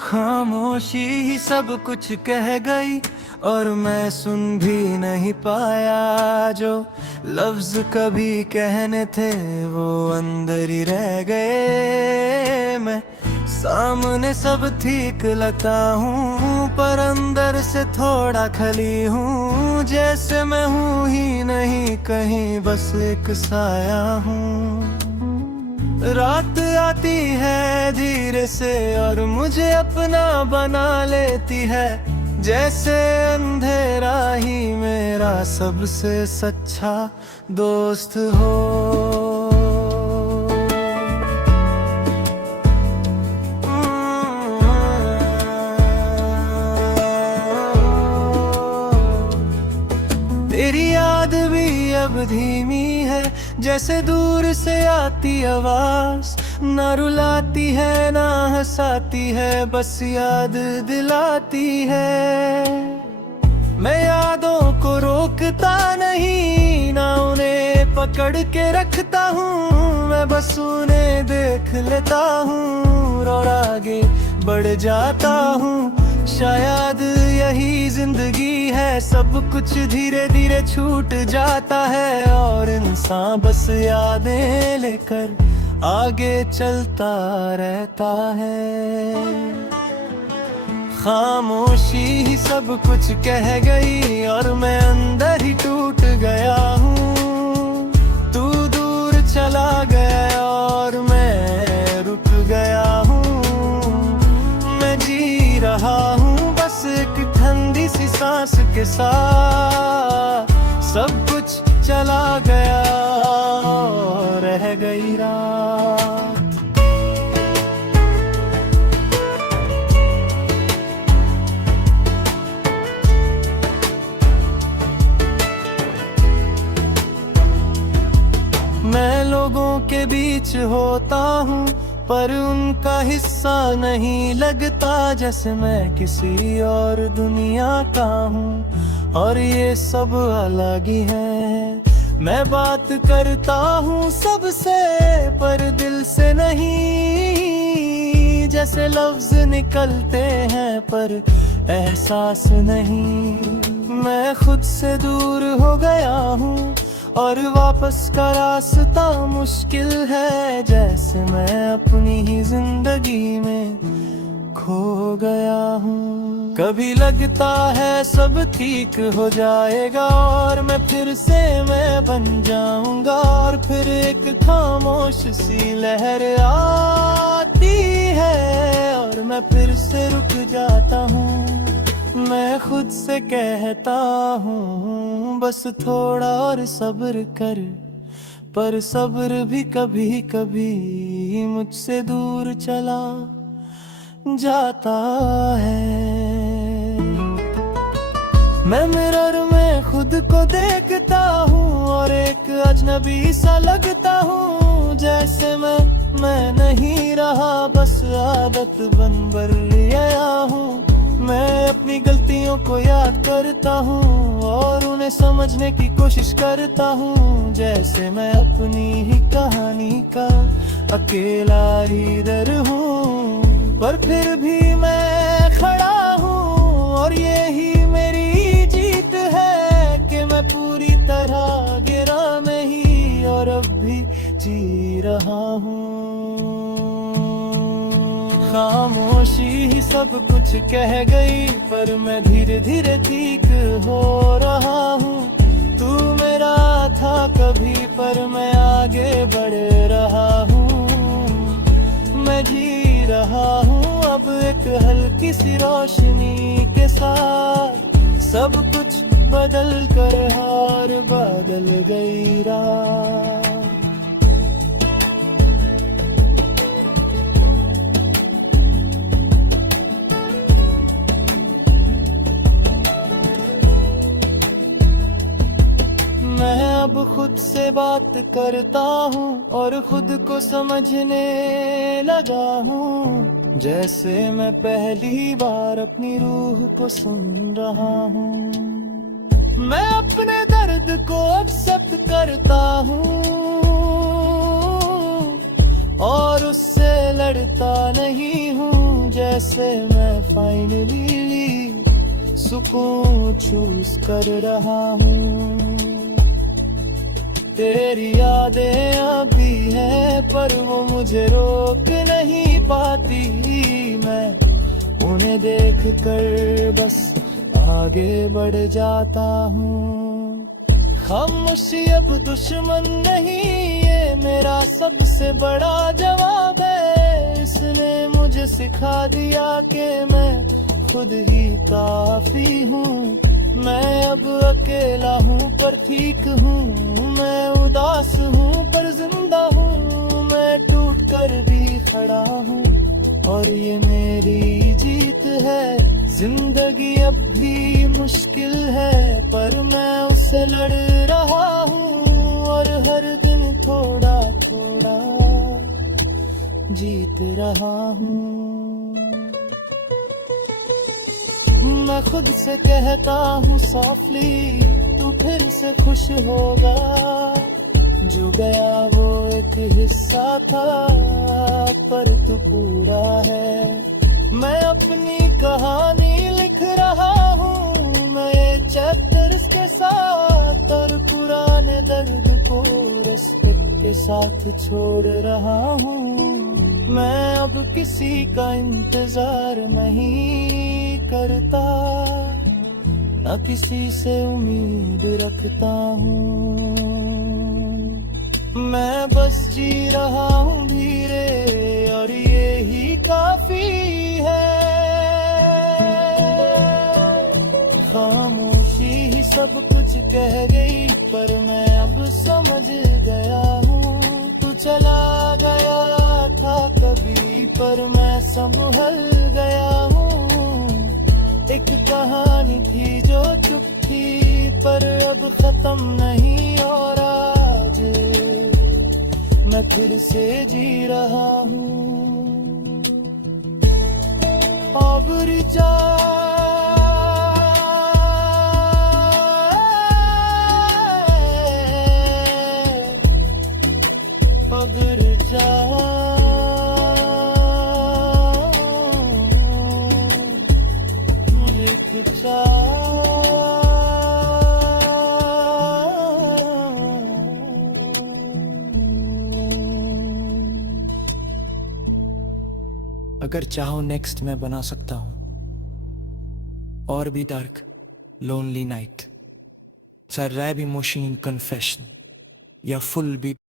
खामोशी ही सब कुछ कह गई और मैं सुन भी नहीं पाया। जो लफ्ज कभी कहने थे वो अंदर ही रह गए। मैं सामने सब ठीक लगता हूँ पर अंदर से थोड़ा खली हूँ। जैसे मैं हूँ ही नहीं कहीं बस एक साया हूँ। रात आती है धीरे से और मुझे अपना बना लेती है। जैसे अंधेरा ही मेरा सबसे सच्चा दोस्त हो। तेरी याद भी अब धीमी है जैसे दूर से आती आवाज। ना रुलाती है ना हंसाती है बस याद दिलाती है। मैं यादों को रोकता नहीं ना उन्हें पकड़ के रखता हूँ। मैं बस उन्हें देख लेता हूँ और आगे बढ़ जाता हूँ। शायद यही जिंदगी है, सब कुछ धीरे धीरे छूट जाता है और इंसान बस यादें लेकर आगे चलता रहता है। खामोशी ही सब कुछ कह गई और मैं अंदर ही टूट गया हूँ। तू दूर चला गया और मैं रुक गया हूँ। मैं जी रहा हूँ बस एक ठंडी सी सांस के साथ। सब कुछ चला गया और रह गई रात। मैं लोगों के बीच होता हूँ पर उनका हिस्सा नहीं लगता। जैसे मैं किसी और दुनिया का हूँ और ये सब अलग ही है। मैं बात करता हूँ सबसे पर दिल से नहीं। जैसे लफ्ज निकलते हैं पर एहसास नहीं। मैं खुद से दूर हो गया हूँ और वापस का रास्ता मुश्किल है। जैसे मैं अपनी ही जिंदगी में खो गया हूँ। कभी लगता है सब ठीक हो जाएगा और मैं फिर से मैं बन जाऊंगा। और फिर एक खामोश सी लहर आती है और मैं फिर से रुक जाता हूँ। मैं खुद से कहता हूँ बस थोड़ा और सब्र कर। पर सब्र भी कभी कभी मुझसे दूर चला जाता है। मैं मिरर में खुद को देखता हूँ और एक अजनबी सा लगता हूँ। जैसे मैं नहीं रहा बस आदत बन गया हूँ। मैं अपनी गलतियों को याद करता हूँ और उन्हें समझने की कोशिश करता हूँ। जैसे मैं अपनी ही कहानी का अकेला रीडर हूँ पर फिर भी मैं खड़ा हूँ। और यही मेरी जीत है कि मैं पूरी तरह गिरा नहीं और अब भी जी रहा हूँ। खामोशी ही सब कुछ कह गई पर मैं धीरे धीरे ठीक हो रहा हूँ। तू मेरा था कभी पर मैं आगे बढ़ रहा हूँ। मैं जी रहा हूँ अब एक हल्की सी रोशनी के साथ। सब कुछ बदल कर हार बदल गई रात। मैं अब खुद से बात करता हूँ और खुद को समझने लगा हूँ। जैसे मैं पहली बार अपनी रूह को सुन रहा हूँ। मैं अपने दर्द को एक्सेप्ट करता हूँ और उससे लड़ता नहीं हूँ। जैसे जैसे मैं फाइनली सुकून चूज कर रहा हूँ। तेरी यादें अभी हैं पर वो मुझे रोक नहीं पाती, मैं उन्हें देख कर बस आगे बढ़ जाता हूँ। खामोशी अब दुश्मन नहीं, ये मेरा सबसे बड़ा जवाब है। इसने मुझे सिखा दिया कि मैं खुद ही काफी हूँ। मैं अब अकेला हूँ पर ठीक हूँ, मैं उदास हूँ पर जिंदा हूँ, मैं टूट कर भी खड़ा हूँ और ये मेरी जीत है। जिंदगी अब भी मुश्किल है पर मैं उससे लड़ रहा हूँ और हर दिन थोड़ा थोड़ा जीत रहा हूँ। मैं खुद से कहता हूँ सॉफ्टली, तू फिर से खुश होगा। जो गया वो एक हिस्सा था पर तू पूरा है। मैं अपनी कहानी लिख रहा हूँ, नए चैप्टर्स के साथ, और पुराने दर्द को रिस्पेक्ट के साथ छोड़ रहा हूँ। मैं अब किसी का इंतजार नहीं करता, न किसी से उम्मीद रखता हूँ। मैं बस जी रहा हूँ धीरे और ये ही काफी है। खामोशी ही सब कुछ कह गई पर मैं अब समझ गया हूँ। तू चला गया था कभी पर मैं संभल गया हूँ। एक कहानी थी जो चुप थी पर अब खत्म नहीं, और आज मैं फिर से जी रहा हूँ। अब जा अगर जा लिख जा। अगर चाहो नेक्स्ट मैं बना सकता हूँ और भी डार्क लोनली नाइट, सा रैप इमोशन कन्फेशन या फुल भी